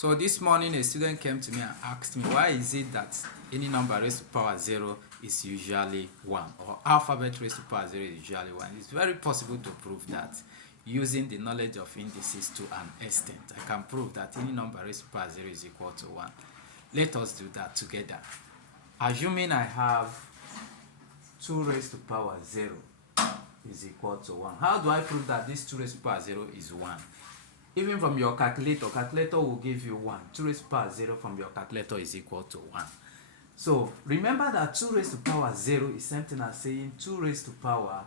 So this morning a student came to me and asked me, why is it that any number raised to power 0 is usually 1, or alphabet raised to power 0 is usually 1? It's very possible to prove that using the knowledge of indices to an extent. I can prove that any number raised to power 0 is equal to 1. Let us do that together. Assuming I have 2 raised to power 0 is equal to 1. How do I prove that this 2 raised to power 0 is 1? Even from your calculator will give you 1. 2 raised to power 0 from your calculator is equal to 1. So remember that 2 raised to power 0 is something as saying 2 raised to power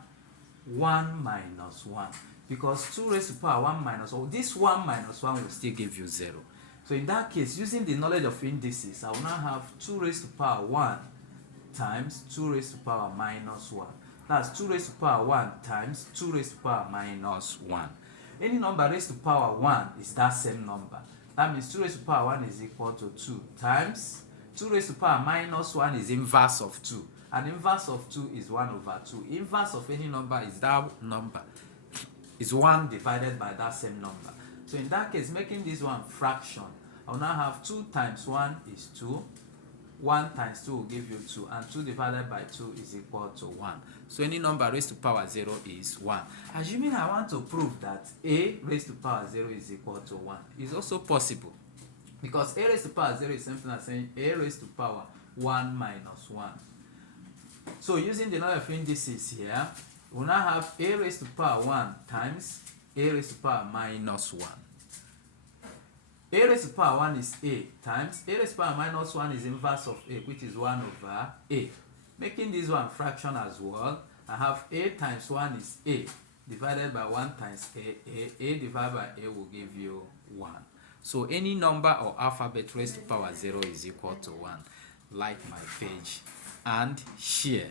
1 minus 1. Because 2 raised to power 1 minus 1, this 1 minus 1 will still give you 0. So in that case, using the knowledge of indices, I will now have 2 raised to power 1 times 2 raised to power minus 1. That's 2 raised to power 1 times 2 raised to power minus 1. Any number raised to power 1 is that same number. That means 2 raised to power 1 is equal to 2 times 2 raised to power minus 1 is inverse of 2. And inverse of 2 is 1 over 2. Inverse of any number is that number. Is 1 divided by that same number. So in that case, making this one fraction, I will now have 2 times 1 is 2. 1 times 2 will give you 2, and 2 divided by 2 is equal to 1. So any number raised to power 0 is 1. Assuming I want to prove that a raised to power 0 is equal to 1, is also possible. Because a raised to power 0 is something as saying a raised to power 1 minus 1. So using the knowledge of indices here, we'll now have a raised to power 1 times a raised to power minus 1. A raised to power 1 is a times a raised to power minus 1 is inverse of a, which is 1 over a. Making this one fraction as well, I have a times 1 is a divided by 1 times a divided by a will give you 1. So any number or alphabet raised to power 0 is equal to 1. Like my page and share.